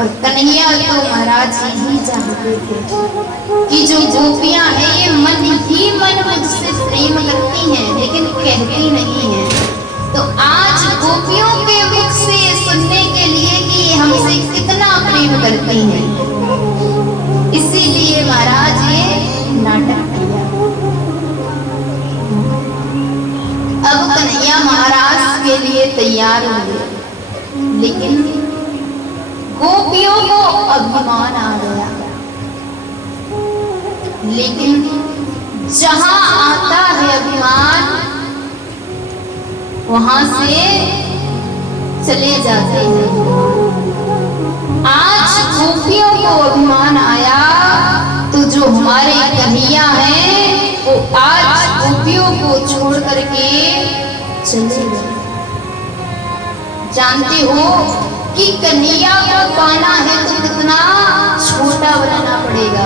और कन्हैया तो महाराज यही चाहते थे कि जो गोपियां हैं ये मन ही मन मुझसे प्रेम करती हैं, लेकिन कहती नहीं हैं। तो आज गोपियों के मुख से सुनने के लिए कि ये हमसे कितना प्रेम करती हैं, इसीलिए महाराज ये नाटक किया। अब कन्हैया महाराज के लिए तैयार हुए, लेकिन गोपियों को अभिमान आ गया। लेकिन जहां आता है अभिमान, वहां से चले जाते हैं। आज गोपियों को अभिमान आया, तो जो हमारे कन्हैया हैं वो आज गोपियों को छोड़ करके चले गए। जानते हो कि कन्हैया को पाना है तो कितना छोटा बनाना पड़ेगा।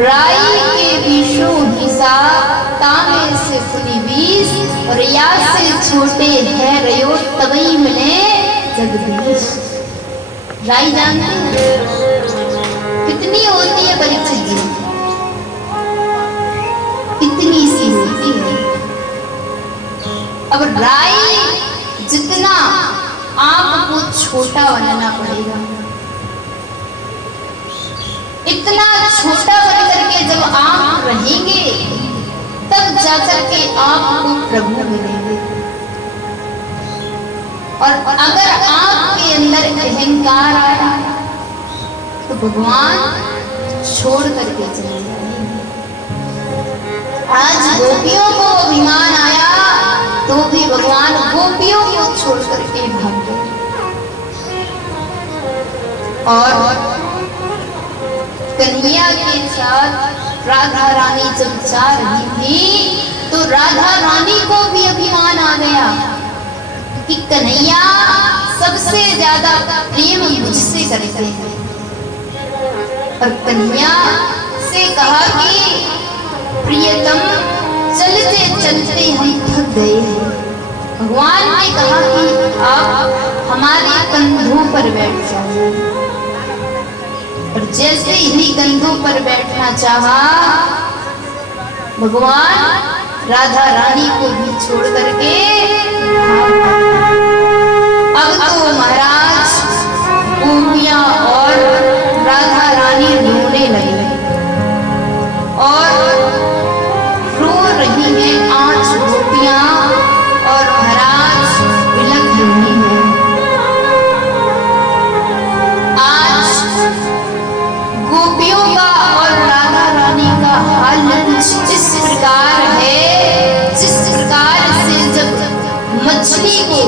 राई के बीशो हिस्सा तामे से फुली बीस, और या से छोटे है रयो तबई मिले जगदीश। राई जानते हैं कितनी होती है परीक्षित जी? इतनी सी होती है। अब राई जितना आपको छोटा बनाना पड़ेगा, इतना छोटा बन करके जब आप रहेंगे तब जाकर के आपको प्रभु मिलेंगे। और अगर आपके अंदर अहंकार आया तो भगवान छोड़ करके चले जाएंगे। आज गोपियों को अभिमान आया तो भी भगवान गोपियों को छोड़ करके भाग गए। और कन्हैया के साथ राधा रानी जब जा रही थी तो राधा रानी को भी अभिमान आ गया कि कन्हैया सबसे ज्यादा प्रेम मुझसे करते हैं। और कन्हैया से कहा कि प्रियतम चलते चलते हम थक गए हैं। भगवान ने कहा कि आप हमारे कंधों पर बैठ जाइए। और जैसे ही कंधों पर बैठना चाहा, भगवान राधा रानी को भी छोड़ करके अब तो महाराज गोपियां और राधा रानी रोने लगी और रो रही हैं। आज गोपियां और महाराज बिलख रही हैं। आज गोपियों का और राधा रानी का हाल कुछ इस प्रकार है, जिस प्रकार से जब मछली को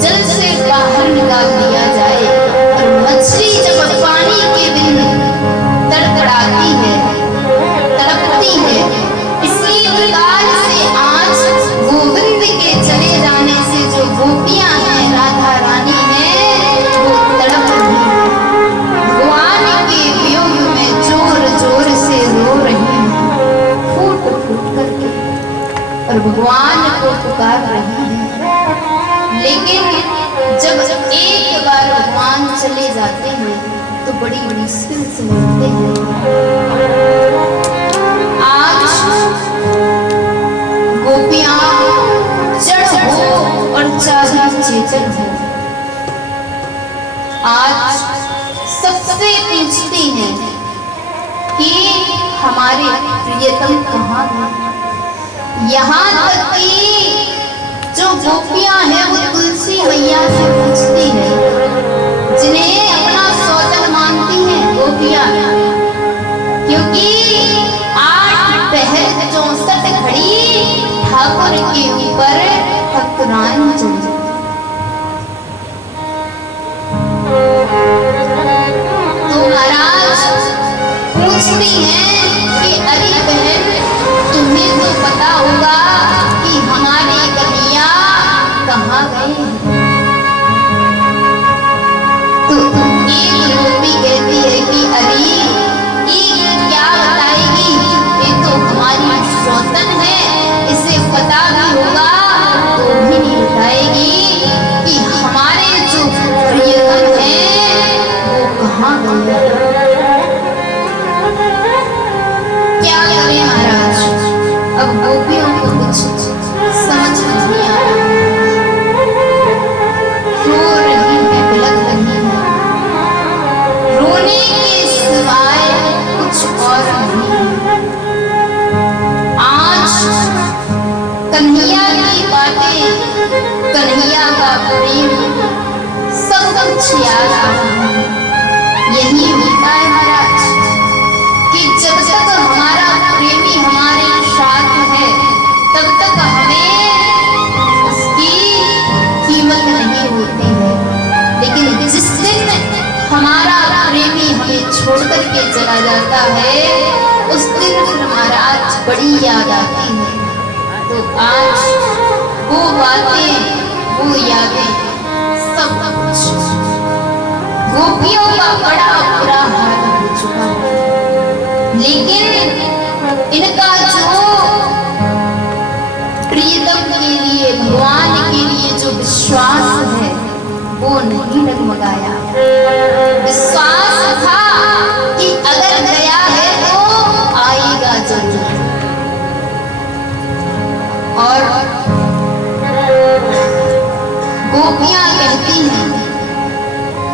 जल से बाहर निकाल दिया जाए और मछली जब पानी के बिन तड़तड़ाती है, तड़पती है, इसी प्रकार से आज गोविंद के चले जाने से जो गोपियां हैं, राधा रानी है, वो तड़प रही है। भगवान के वियोग में जोर जोर से रो रही है, फूट फूट करके, और भगवान को पुकार रही है। लेकिन जब एक बार भगवान चले जाते हैं तो बड़ी मुश्किल से मिलते हैं। आज गोपियां जड़ हो और चाहे चेतन हो, आज सबसे पूछती हैं कि हमारे प्रियतम कहाँ हैं। यहाँ तक कि जो गोपियां हैं वो तुलसी मैया से पूछती हैं, जिन्हें अपना सौजन मानती हैं गोपियां, क्योंकि 8 पहर 64 घड़ी ठाकुर के ऊपर ठकुरान चली। तो महाराज पूछती हैं कि अरे बहन, तुम्हें तो पता होगा कि हमारे कन्हैया कहाँ गए हैं। तो एक गोपी कहती है कि अरे ये क्या बताएगी, ये तो हमारी सौतन है, इसे पता भी होगा तो भी नहीं बताएगी कि हमारे जो प्रिय रो रही है, बिलख रही है, रोने के सिवाय कुछ और नहीं। आज कन्हैया की बातें, कन्हैया का प्रेम सब कुछ याद आ रहा है। यही होता है महाराज कि जब तक हमारा प्रेमी हमारे साथ है तब तक हमें उसकी कीमत नहीं होती है, लेकिन जिस दिन हमारा प्रेमी हमें छोड़ करके चला जाता है उस दिन फिर महाराज बड़ी याद आती है। तो आज वो बातें, वो यादें, सब कुछ गोपियों का बड़ा बुरा हाल हो चुका है, लेकिन इनका जो प्रियतम के लिए, भगवान के लिए जो विश्वास है वो नहीं डगमगाया। विश्वास था कि अगर गया है तो आएगा जरूर। और गोपियां कहती हैं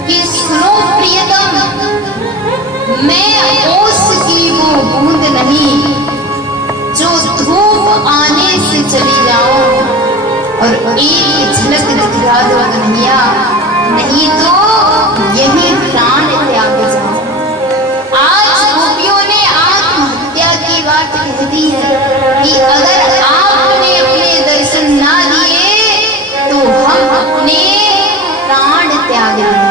कि सुनो प्रियतम, मैं ओस की वो बूंद नहीं जो धूप आने से चली जाऊं और एक झलक दिखला दो कन्हैया, नहीं तो यही प्राण त्याग जाऊं। आज गोपियों ने आत्महत्या की बात कह दी है कि अगर आपने अपने दर्शन ना दिए तो हम अपने प्राण त्याग दें।